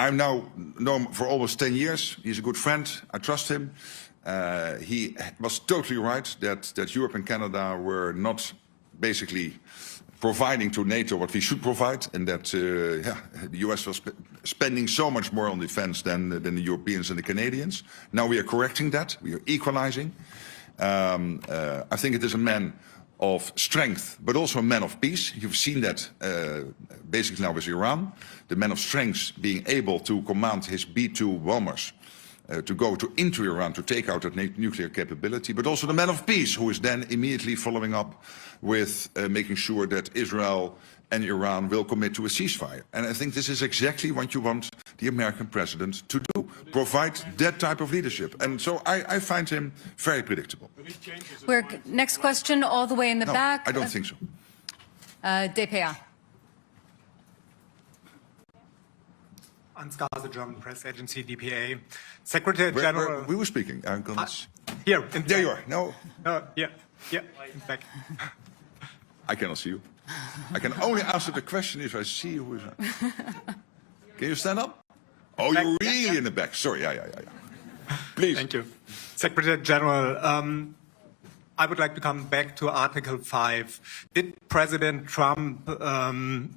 I've now known him for almost 10 years. He's a good friend. I trust him. He was totally right that Europe and Canada were not basically providing to NATO what we should provide, and that the US was spending so much more on defense than the Europeans and the Canadians. Now we are correcting that. We are equalizing. I think it is a man of strength, but also a man of peace. You've seen that basically now with Iran. The man of strength being able to command his B-2 bombers to go into Iran to take out that nuclear capability, but also the man of peace who is then immediately following up with making sure that Israel and Iran will commit to a ceasefire. And I think this is exactly what you want the American president to do, provide that type of leadership. And so I find him very predictable. Next question, all the way in the back. I don't think so. DPA. Ansgar, German press agency, DPA. Secretary General. We were speaking. Here. There you are. No. Yeah. In fact. I cannot see you. I can only answer the question if I see who is. Can you stand up? Oh, you're really in the back. Sorry. Yeah. Please. Thank you. Secretary General, I would like to come back to Article 5. Did President Trump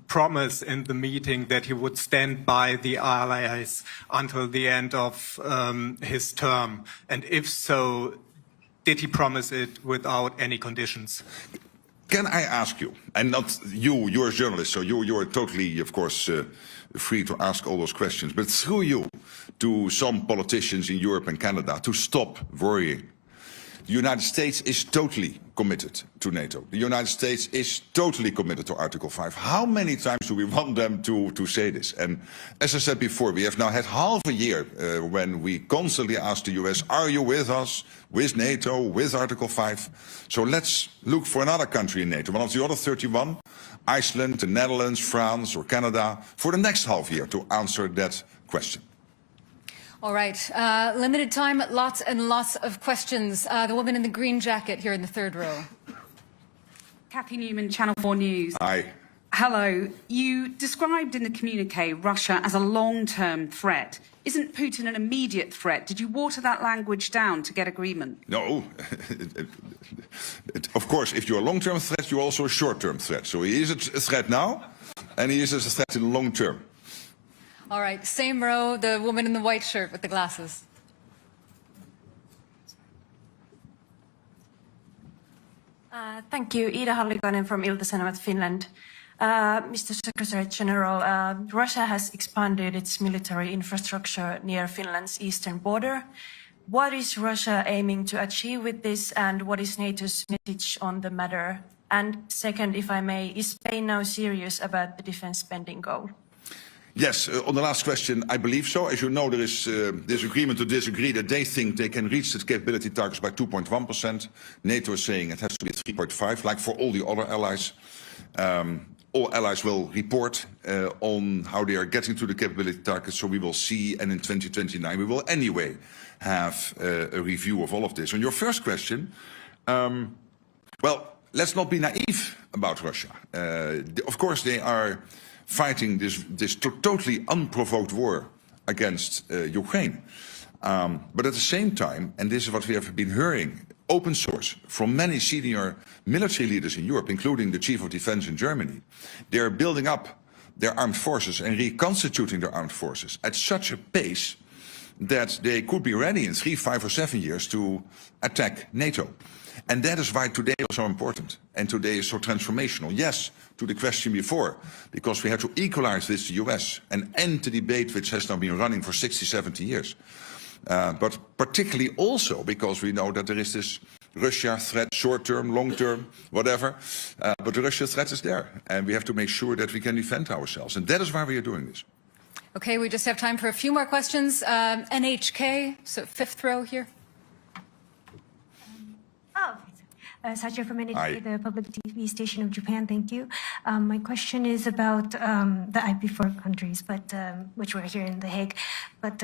promise in the meeting that he would stand by the allies until the end of his term? And if so, did he promise it without any conditions? Can I ask you, and not you, you're a journalist, so you're totally, of course, free to ask all those questions, but through you to some politicians in Europe and Canada to stop worrying. The United States is totally committed to NATO. The United States is totally committed to Article 5. How many times do we want them to say this? And as I said before, we have now had half a year when we constantly ask the US, are you with us, with NATO, with Article 5? So let's look for another country in NATO, one of the other 31, Iceland, the Netherlands, France or Canada, for the next half year to answer that question. All right, limited time, lots and lots of questions. The woman in the green jacket here in the third row. Kathy Newman, Channel 4 News. Hi. Hello. You described in the communique Russia as a long-term threat. Isn't Putin an immediate threat? Did you water that language down to get agreement? No. Of course, if you're a long-term threat, you're also a short-term threat. So he is a threat now, and he is a threat in the long term. All right, same row, the woman in the white shirt with the glasses. Thank you. Ida Hallikainen from Ilta-Sanomat, Finland. Mr. Secretary General, Russia has expanded its military infrastructure near Finland's eastern border. What is Russia aiming to achieve with this, and what is NATO's message on the matter? And second, if I may, is Spain now serious about the defense spending goal? Yes, on the last question, I believe so. As you know, there is disagreement to disagree that they think they can reach the capability targets by 2.1%. NATO is saying it has to be 3.5%, like for all the other allies. All allies will report on how they are getting to the capability targets, so we will see, and in 2029 we will anyway have a review of all of this. On your first question, well, let's not be naive about Russia. Of course, they are fighting this totally unprovoked war against Ukraine. But at the same time, and this is what we have been hearing, open source from many senior military leaders in Europe, including the Chief of Defense in Germany, they are building up their armed forces and reconstituting their armed forces at such a pace that they could be ready in 3, 5 or 7 years to attack NATO. And that is why today is so important and today is so transformational. Yes, to the question before, because we have to equalize with the US and end the debate which has now been running for 60, 70 years. But particularly also because we know that there is this Russia threat, short-term, long-term, whatever. But the Russia threat is there, and we have to make sure that we can defend ourselves. And that is why we are doing this. Okay, we just have time for a few more questions. NHK, so fifth row here. Sacha from Hi. NHK, the public TV station of Japan. Thank you. My question is about the IP4 countries, but which were here in The Hague. But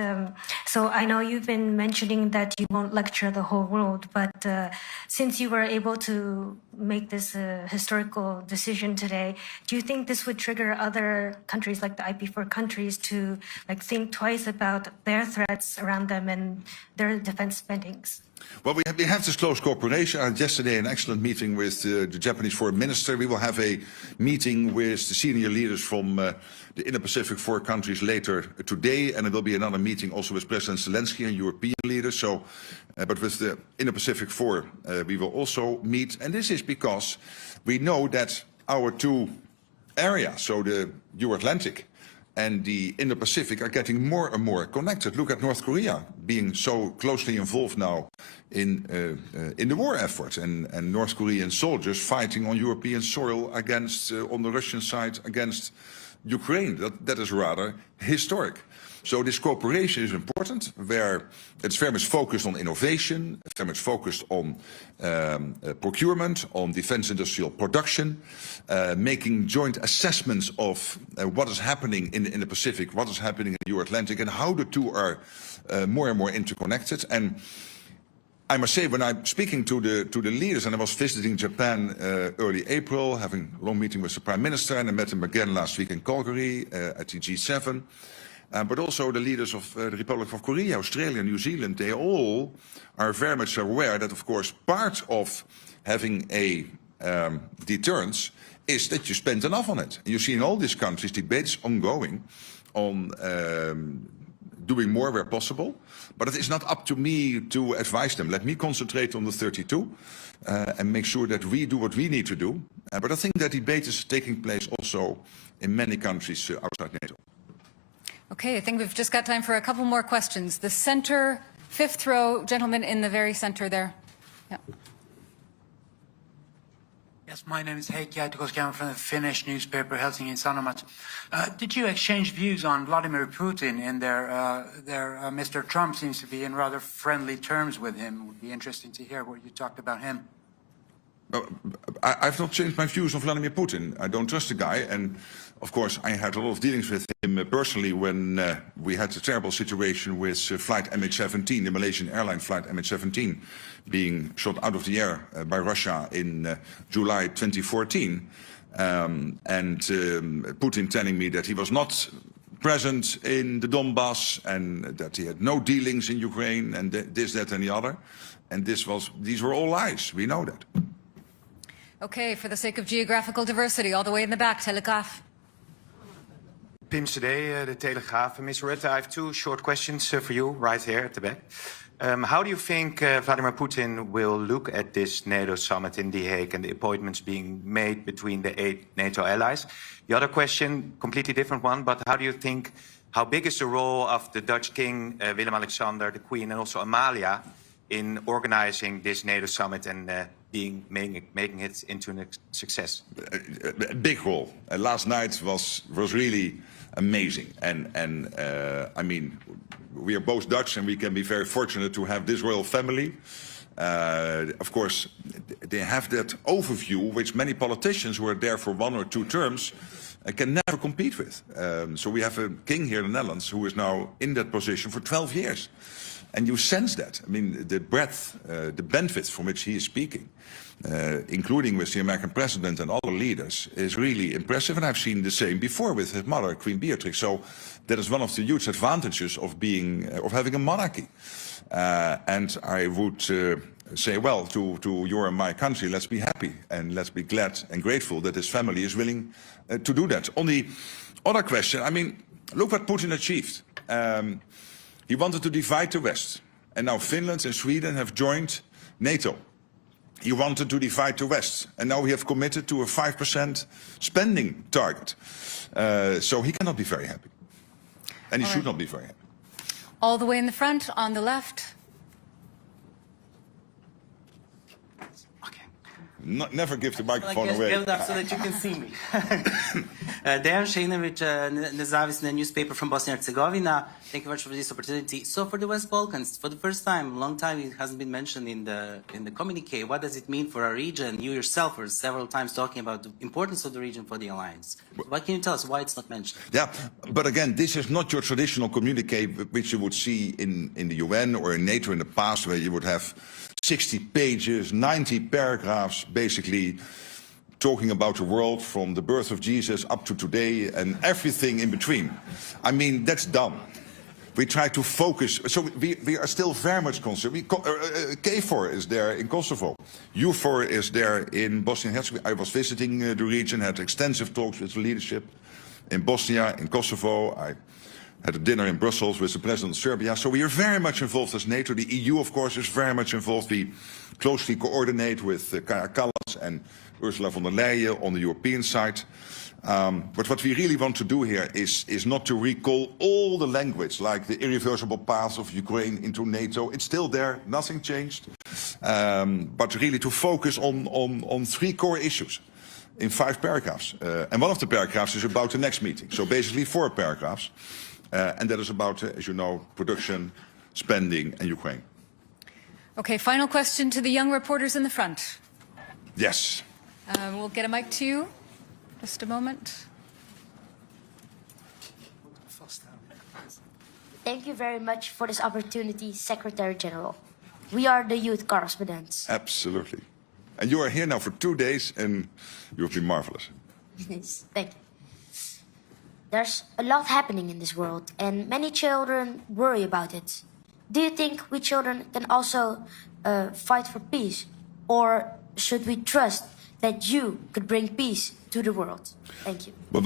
so I know you've been mentioning that you won't lecture the whole world, but since you were able to make this historical decision today, do you think this would trigger other countries like the IP4 countries to like think twice about their threats around them and their defense spendings? Well, we have this close cooperation. I had yesterday an excellent meeting with the Japanese foreign minister. We will have a meeting with the senior leaders from the Indo-Pacific 4 countries later today, and there will be another meeting also with President Zelensky and European leaders. So, but with the Indo-Pacific 4, we will also meet. And this is because we know that our two areas, so the Euro-Atlantic and the Indo-Pacific, are getting more and more connected. Look at North Korea being so closely involved now in the war effort, and North Korean soldiers fighting on European soil against, on the Russian side, against Ukraine. That is rather historic. So this cooperation is important, where it's very much focused on innovation, very much focused on procurement, on defense industrial production, making joint assessments of what is happening in the Pacific, what is happening in the Euro-Atlantic, and how the two are more and more interconnected. And I must say, when I'm speaking to the leaders, and I was visiting Japan early April, having a long meeting with the Prime Minister, and I met him again last week in Calgary at the G7, but also the leaders of the Republic of Korea, Australia, New Zealand, they all are very much aware that, of course, part of having a deterrence is that you spend enough on it. You see in all these countries debates ongoing on doing more where possible. But it is not up to me to advise them. Let me concentrate on the 32 and make sure that we do what we need to do. But I think that debate is taking place also in many countries outside NATO. Okay, I think we've just got time for a couple more questions. The center, fifth row, gentleman in the very center there. Yeah. Yes, my name is Heikki. I'm from the Finnish newspaper Helsingin Sanomat. Did you exchange views on Vladimir Putin and Mr. Trump seems to be in rather friendly terms with him? It would be interesting to hear what you talked about him. I've not changed my views on Vladimir Putin. I don't trust the guy, and of course I had a lot of dealings with him personally when we had a terrible situation with flight MH17, the Malaysian airline flight MH17, being shot out of the air by Russia in July 2014, and Putin telling me that he was not present in the Donbass and that he had no dealings in Ukraine and this, that, and the other, and these were all lies. We know that. Okay, for the sake of geographical diversity, all the way in the back, Telegraaf. Pim Cedee, The Telegraaf. Ms. Rutte, I have two short questions for you right here at the back. How do you think Vladimir Putin will look at this NATO summit in The Hague and the appointments being made between the 8 NATO allies? The other question, completely different one, but how big is the role of the Dutch King, Willem-Alexander, the Queen, and also Amalia in organizing this NATO summit and making it into a success? A big role. Last night was really amazing, and I mean, we are both Dutch, and we can be very fortunate to have this royal family. Of course, they have that overview, which many politicians who are there for 1 or 2 terms can never compete with. So we have a king here in the Netherlands who is now in that position for 12 years. And you sense that. I mean, the breadth, the benefits from which he is speaking, including with the American president and other leaders, is really impressive. And I've seen the same before with his mother, Queen Beatrix. So that is one of the huge advantages of having a monarchy. And I would say, well, to your and my country, let's be happy and let's be glad and grateful that his family is willing to do that. On the other question, I mean, look what Putin achieved. He wanted to divide the West, and now Finland and Sweden have joined NATO. He wanted to divide the West, and now we have committed to a 5% spending target. So he cannot be very happy, and he should not be very happy. All the way in the front, on the left. Never give the microphone Like, away. get it up so that you can see me. Dejan Šejnović, nezavisny newspaper from Bosnia and Herzegovina. Thank you very much for this opportunity. So for the West Balkans, for the first time, long time, it hasn't been mentioned in the communique. What does it mean for our region? You yourself were several times talking about the importance of the region for the alliance. What can you tell us why it's not mentioned? Yeah, but again, this is not your traditional communique which you would see in the UN or in NATO in the past, where you would have 60 pages, 90 paragraphs, basically talking about the world from the birth of Jesus up to today and everything in between. I mean, that's done. We try to focus. So we are still very much concerned. KFOR is there in Kosovo. EUFOR is there in Bosnia and Herzegovina. I was visiting the region, had extensive talks with the leadership in Bosnia, in Kosovo. I had a dinner in Brussels with the president of Serbia. So we are very much involved as NATO. The EU, of course, is very much involved. We closely coordinate with Kaja Kallas and Ursula von der Leyen on the European side. But what we really want to do here is not to recall all the language, like the irreversible path of Ukraine into NATO. It's still there, nothing changed. But really to focus on 3 core issues in 5 paragraphs. And one of the paragraphs is about the next meeting. So basically 4 paragraphs. And that is about, as you know, production, spending, and Ukraine. Okay, final question to the young reporters in the front. Yes. We'll get a mic to you. Just a moment. Thank you very much for this opportunity, Secretary General. We are the youth correspondents. Absolutely. And you are here now for 2 days, and you have been marvelous. Yes, thank you. There's a lot happening in this world, and many children worry about it. Do you think we children can also fight for peace? Or should we trust that you could bring peace to the world? Thank you. But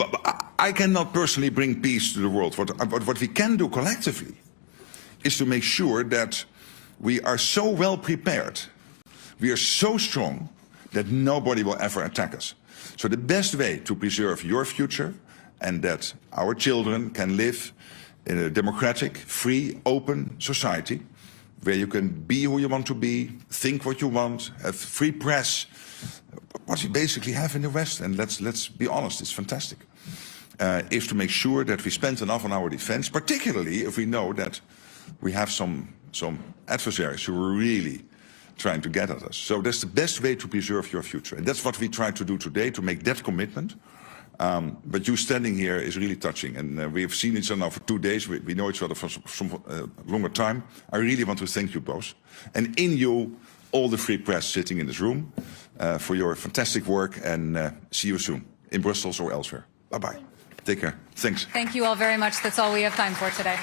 I cannot personally bring peace to the world. What we can do collectively is to make sure that we are so well prepared, we are so strong, that nobody will ever attack us. So the best way to preserve your future and that our children can live in a democratic, free, open society where you can be who you want to be, think what you want, have free press, what you basically have in the West, and let's be honest, it's fantastic, is to make sure that we spend enough on our defense, particularly if we know that we have some adversaries who are really trying to get at us. So that's the best way to preserve your future. And that's what we try to do today, to make that commitment. But you standing here is really touching. And we have seen each other now for 2 days. We know each other for some longer time. I really want to thank you both. And in you, all the free press sitting in this room, for your fantastic work. And see you soon in Brussels or elsewhere. Bye-bye. Take care. Thanks. Thank you all very much. That's all we have time for today.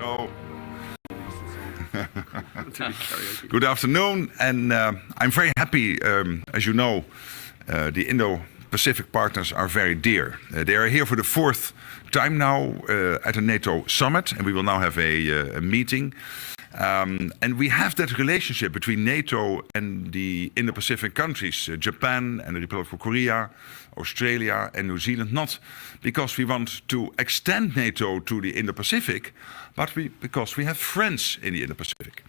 So, good afternoon, and I'm very happy. As you know, the Indo-Pacific partners are very dear. They are here for the fourth time now at a NATO summit, and we will now have a meeting. And we have that relationship between NATO and the Indo-Pacific countries, Japan and the Republic of Korea, Australia and New Zealand, not because we want to extend NATO to the Indo-Pacific, but because we have friends in the Indo-Pacific.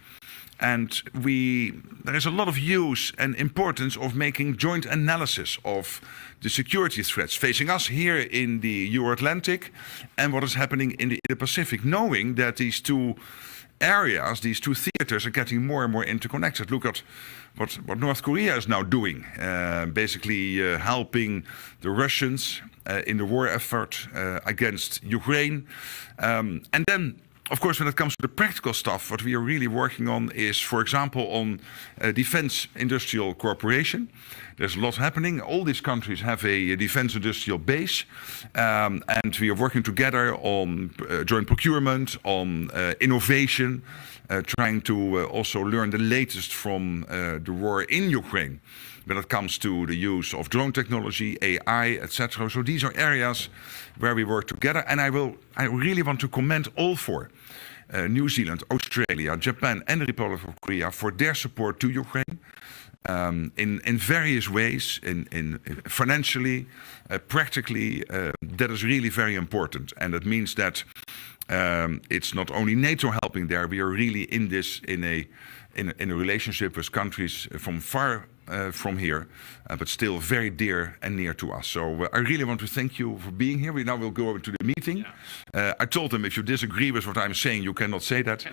And there is a lot of use and importance of making joint analysis of the security threats facing us here in the Euro-Atlantic and what is happening in the Indo-Pacific, knowing that these two areas, these two theaters, are getting more and more interconnected. Look at what North Korea is now doing, basically helping the Russians in the war effort against Ukraine. And then, of course, when it comes to the practical stuff, what we are really working on is, for example, on defense industrial cooperation. There's a lot happening. All these countries have a defense industrial base, and we are working together on joint procurement, on innovation, trying to also learn the latest from the war in Ukraine when it comes to the use of drone technology, AI, etc. So these are areas where we work together, and I really want to commend all four, New Zealand, Australia, Japan, and the Republic of Korea, for their support to Ukraine. In various ways, in financially, practically, that is really very important. And that means that it's not only NATO helping there, we are really in this in a relationship with countries from far from here, but still very dear and near to us. So I really want to thank you for being here. We now will go over to the meeting. I told them if you disagree with what I'm saying, you cannot say that.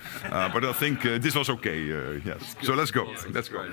But I think this was okay. Yes. So let's go. Let's go.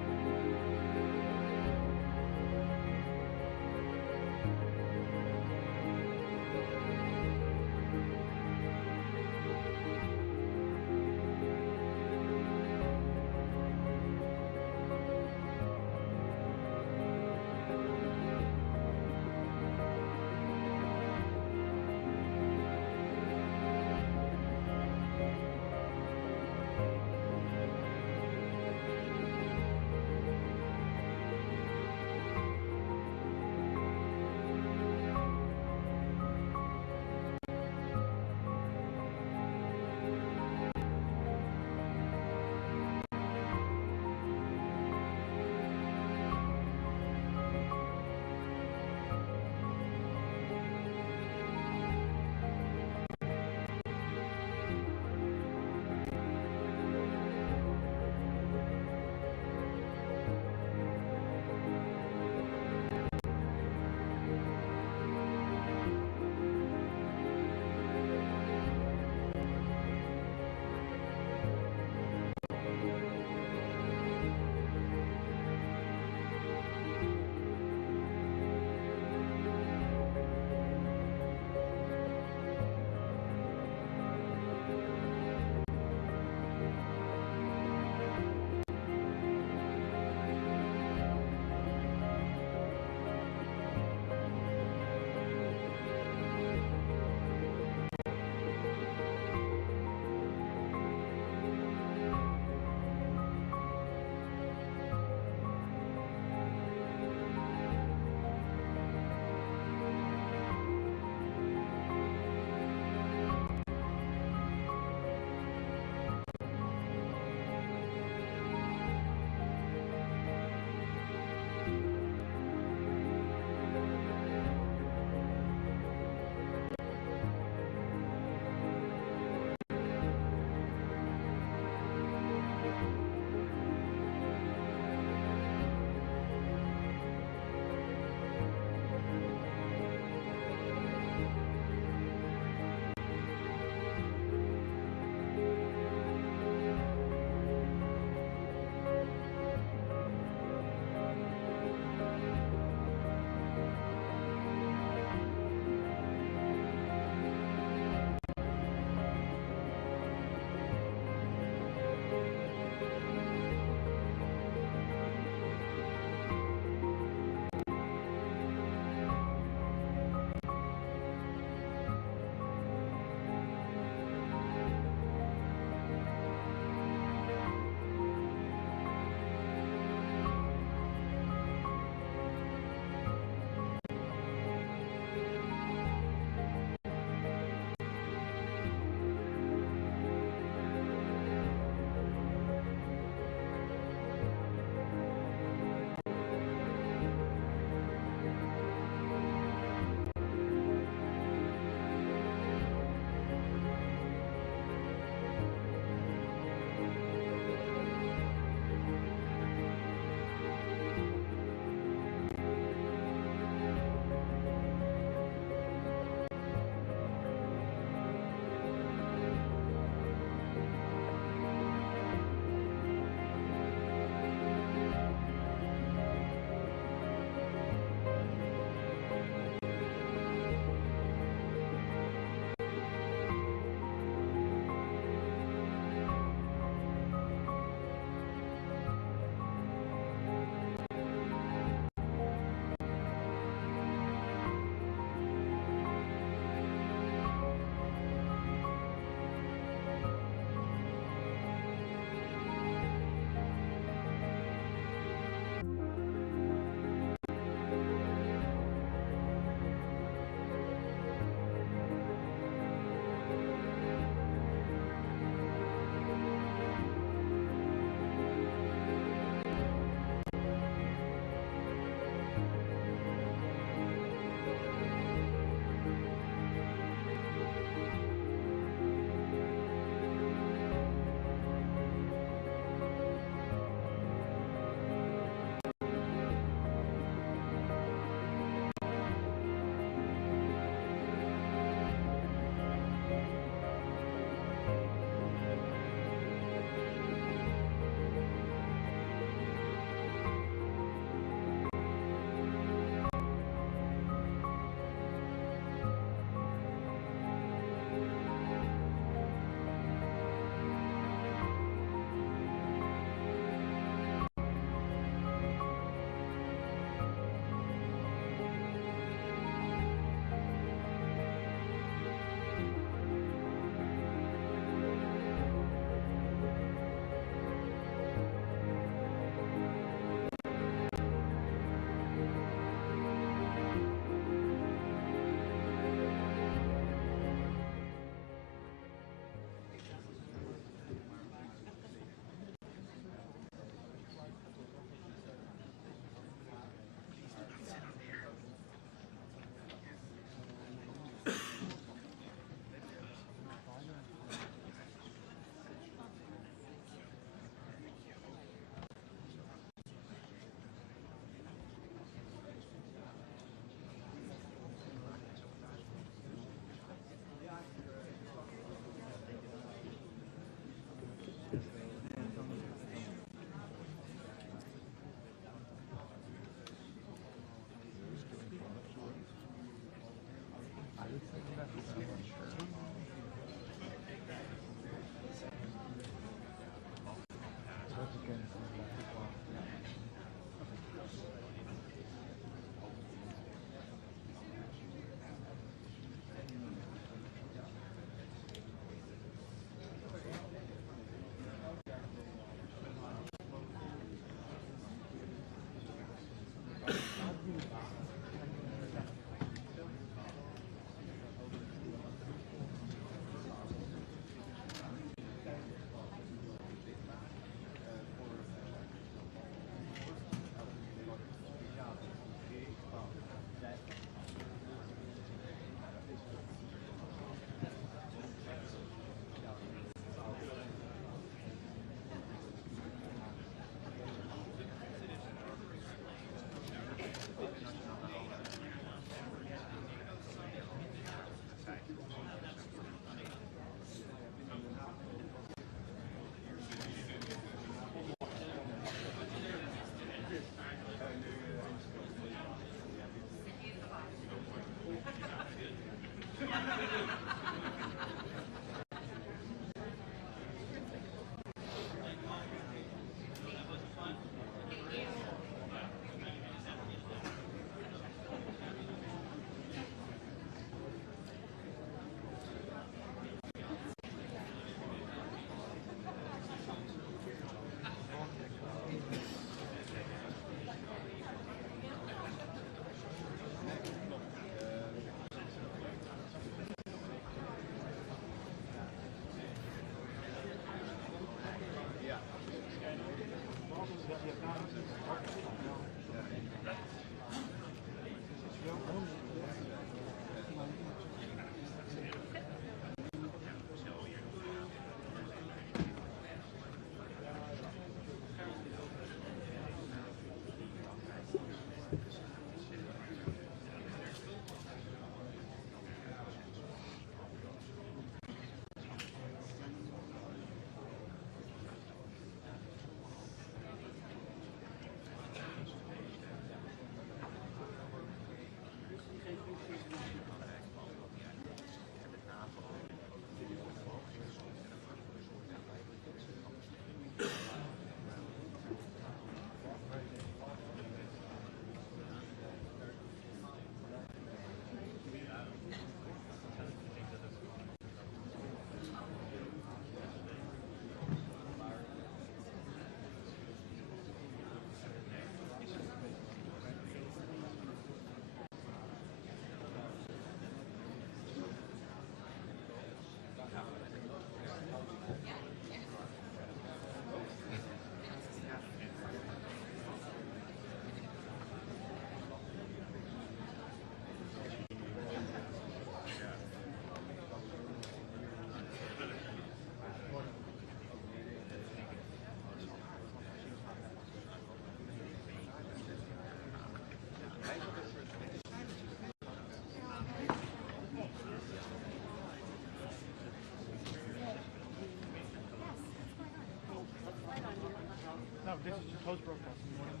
Close broadcast in the morning.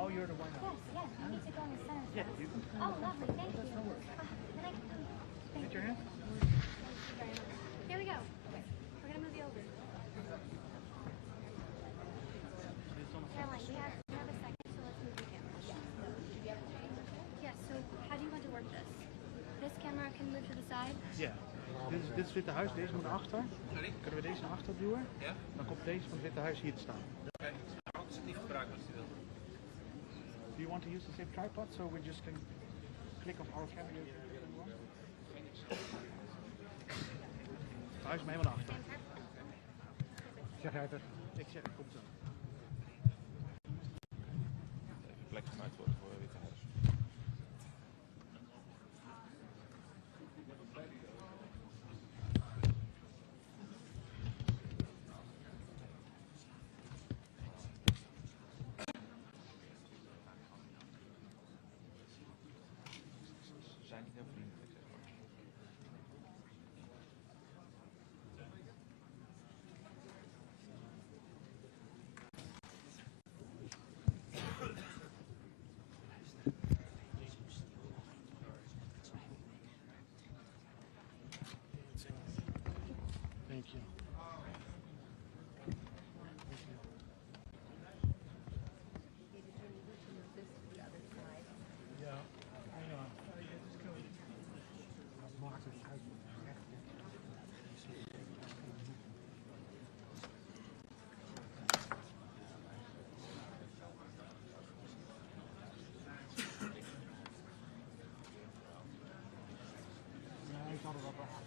Oh, you're the one. Yes, yes. You need to go in the center. Yeah, you can. Oh, lovely. Thank you. No worries. Then I can come. Get your hand. Thank you very much. Here we go. We're going to move you over. Caroline, we have a second, so let's move you down. Yes, so how do you want to work this? This camera can move to the side? Ja. Dit is het Witte Huis, deze moet naar achter. Sorry? Kunnen we deze naar achter duwen? Ja. Dan komt deze van het Witte Huis hier te staan. Oké. Nou, is het niet gebruikt als je wil. Do you want to use the same tripod so we just can click on our camera? Het huis is me helemaal naar achter. Zeg jij het er? Ik zeg het, komt zo. Even plek gemaakt worden voor Witte Huis. Ze zijn niet heel vriendelijk, zeg maar. Thank you. Ja, hang on. Dat maakt het uit. Ja, ik had er wat aan.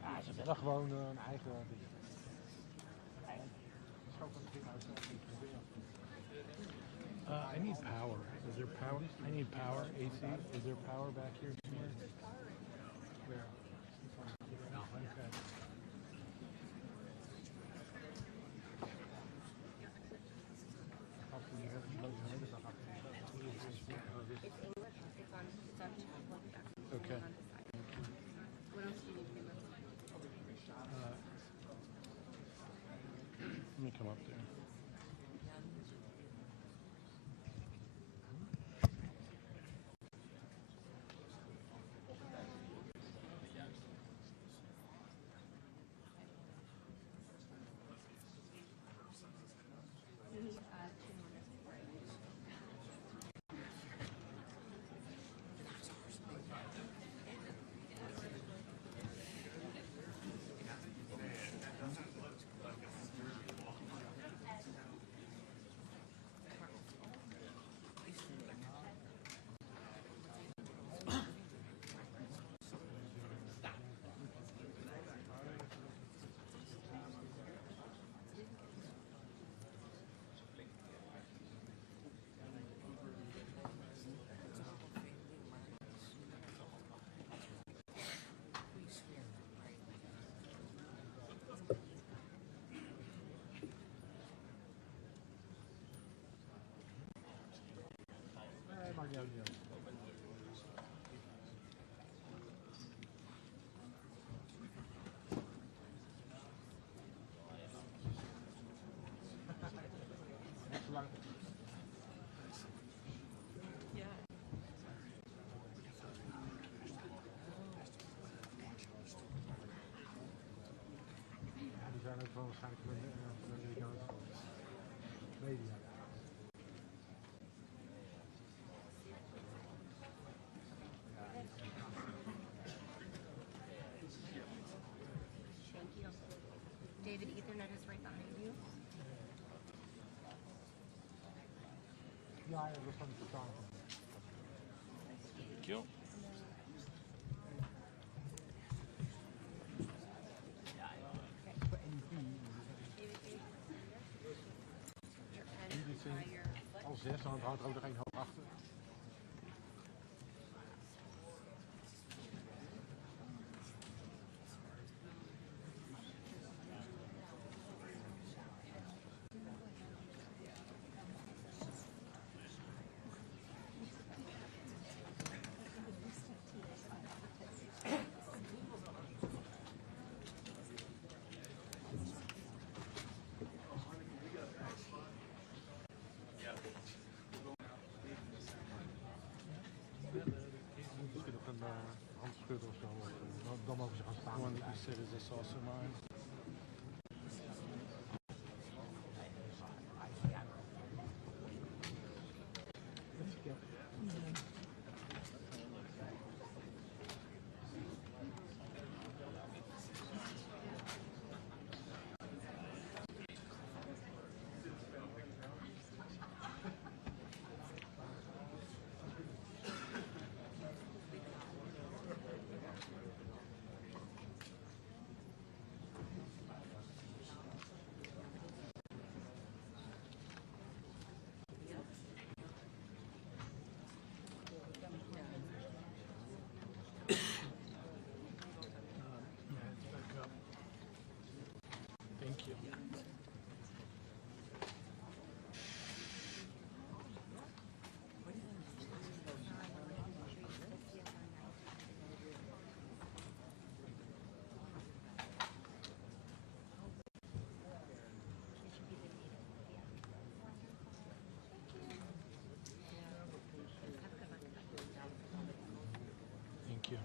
Ja, ze willen gewoon een eigen ding. I need power. Is there power? I need power. AC. Is there power back here somewhere? Where? Okay. Okay. What else do you need to do? Let me come up there. Maakt niet uit. Net zo lang. Ja. Die zijn ook wel waarschijnlijk van de Amerikaanse media. David, Ethernet is right behind you. Ja, dat is van de totaal. Thank you. Al 6, dan houdt er ook nog één hoog achter. said, is this also mine? Thank you. Thank you.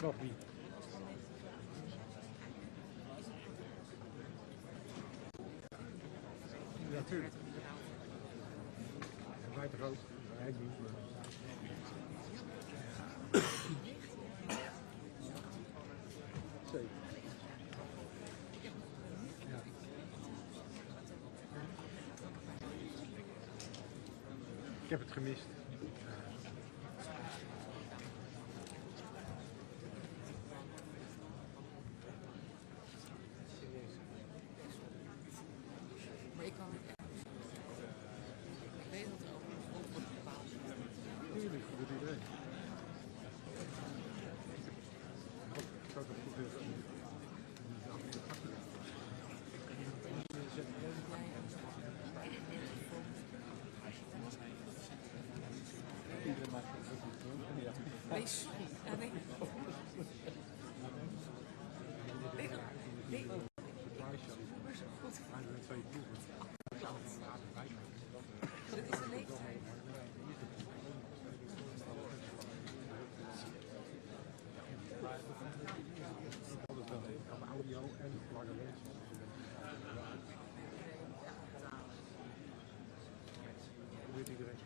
Nog niet. Ja, tuurlijk. Wij toch ook? Wij niet. Zeker. Ja. Ik heb het gemist. Maar ik kan het echt. Ik weet dat er ook een wordt bepaald. Tuurlijk, dat doet iedereen. Ik zou het goed willen. Iedereen maakt het ook goed. Nee, sorry. Nee. Nee. Maar zo goed. Dat is de leeftijd. Audio en lange mensen. Hoe weet iedereen?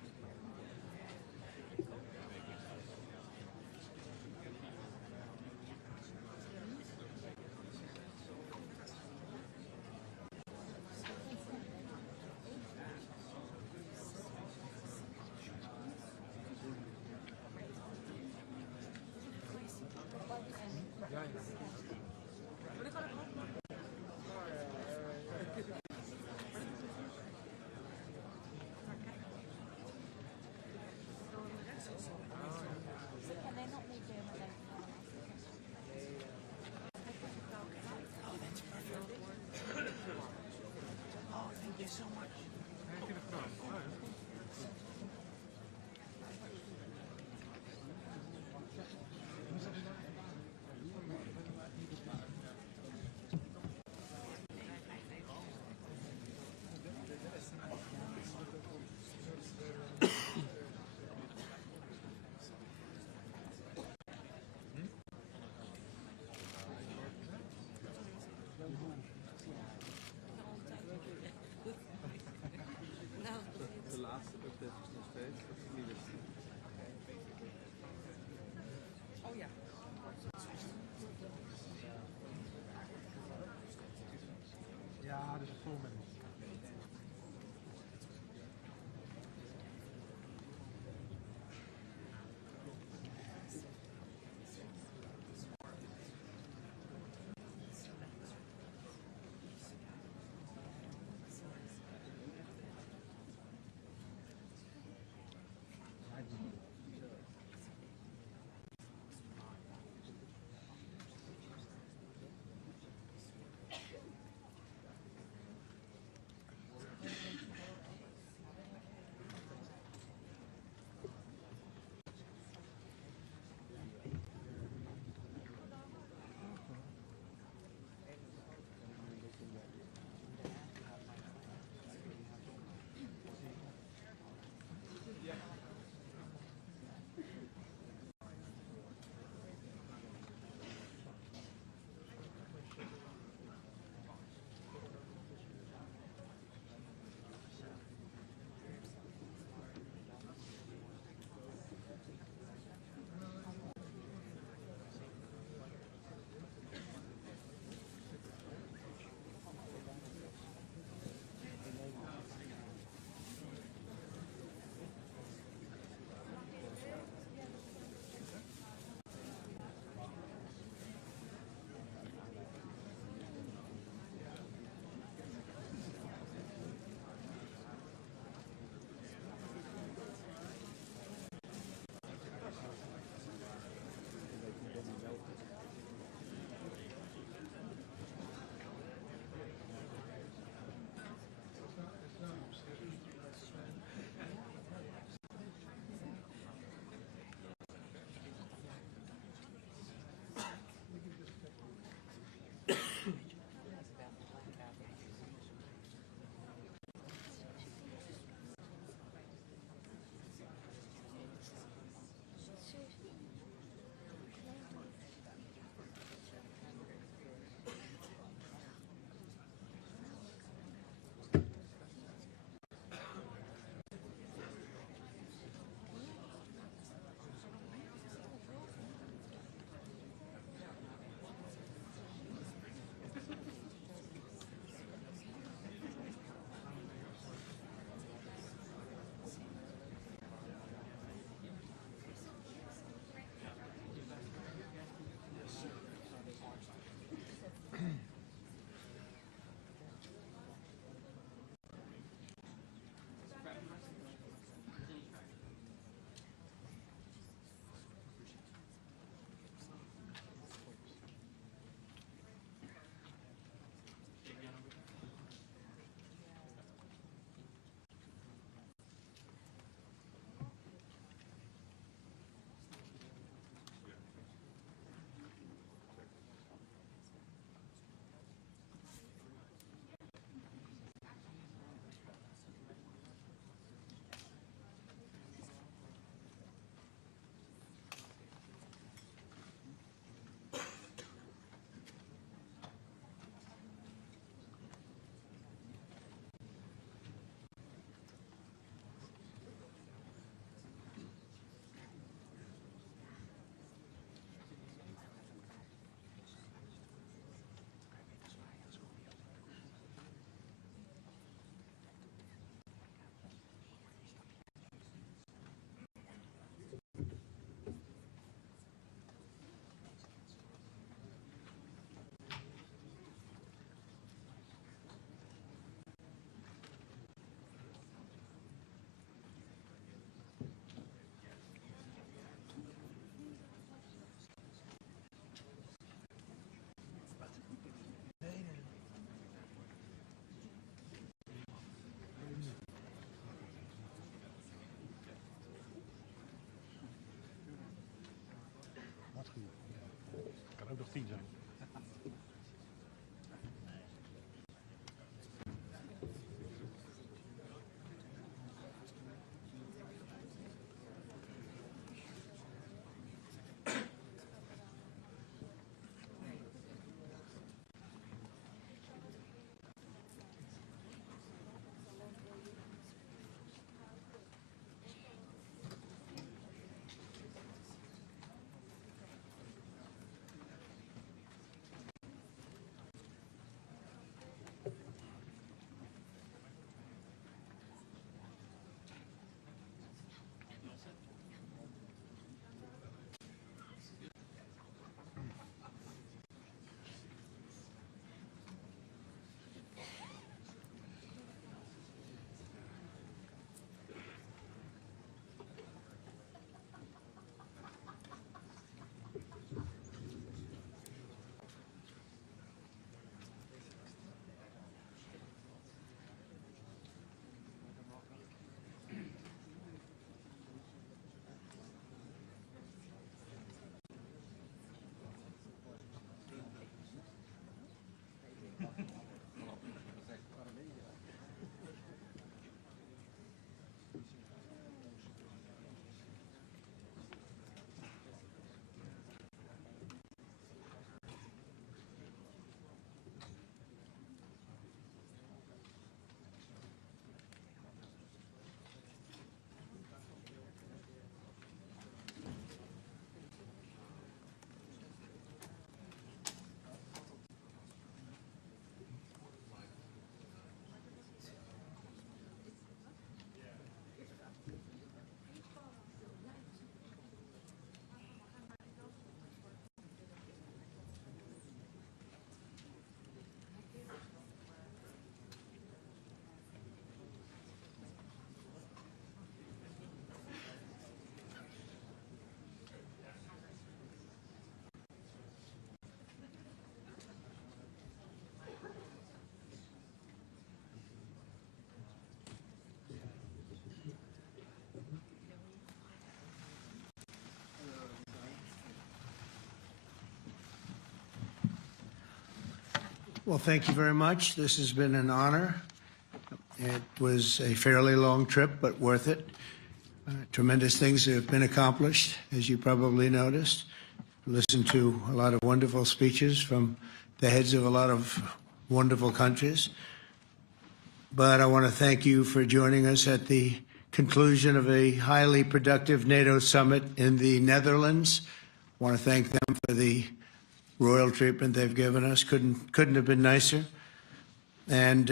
Well, thank you very much. This has been an honor. It was a fairly long trip, but worth it. Tremendous things have been accomplished, as you probably noticed. Listened to a lot of wonderful speeches from the heads of a lot of wonderful countries. But I want to thank you for joining us at the conclusion of a highly productive NATO summit in the Netherlands. I want to thank them for the royal treatment they've given us. Couldn't have been nicer. And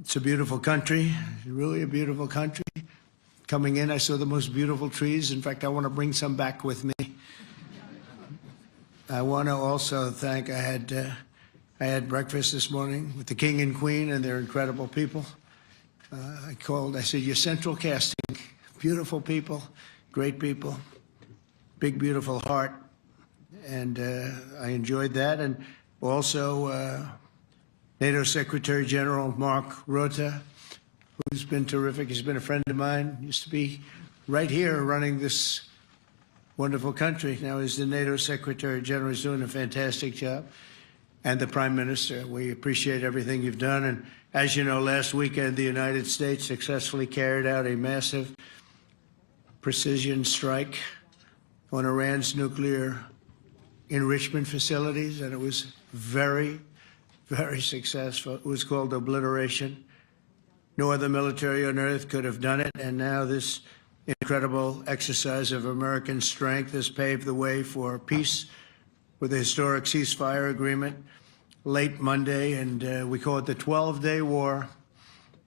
it's a beautiful country, really a beautiful country. Coming in, I saw the most beautiful trees. In fact, I want to bring some back with me. I want to also thank, I had breakfast this morning with the King and Queen, and they're incredible people. I said, you're central casting. Beautiful people, great people, big, beautiful heart. And I enjoyed that. And also NATO Secretary General Mark Rutte, who's been terrific. He's been a friend of mine. Used to be right here running this wonderful country. Now he's the NATO Secretary General. He's doing a fantastic job. And the Prime Minister, we appreciate everything you've done. And as you know, last weekend, the United States successfully carried out a massive precision strike on Iran's nuclear enrichment facilities, and it was very, very successful. It was called obliteration. No other military on earth could have done it, and now this incredible exercise of American strength has paved the way for peace with a historic ceasefire agreement late Monday, and we call it the 12-day war.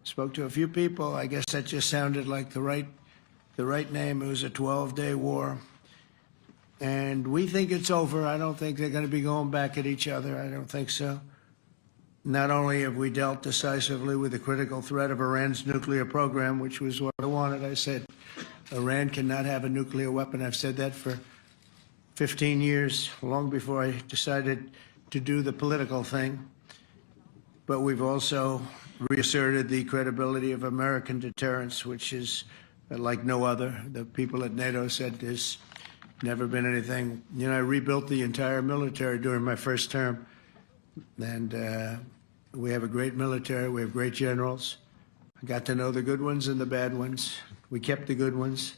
Spoke to a few people. I guess that just sounded like the right name. It was a 12-day war. And we think it's over. I don't think they're going to be going back at each other. I don't think so. Not only have we dealt decisively with the critical threat of Iran's nuclear program, which was what I wanted. I said, Iran cannot have a nuclear weapon. I've said that for 15 years, long before I decided to do the political thing. But we've also reasserted the credibility of American deterrence, which is like no other. The people at NATO said there's never been anything. You know, I rebuilt the entire military during my first term. And we have a great military. We have great generals. I got to know the good ones and the bad ones. We kept the good ones.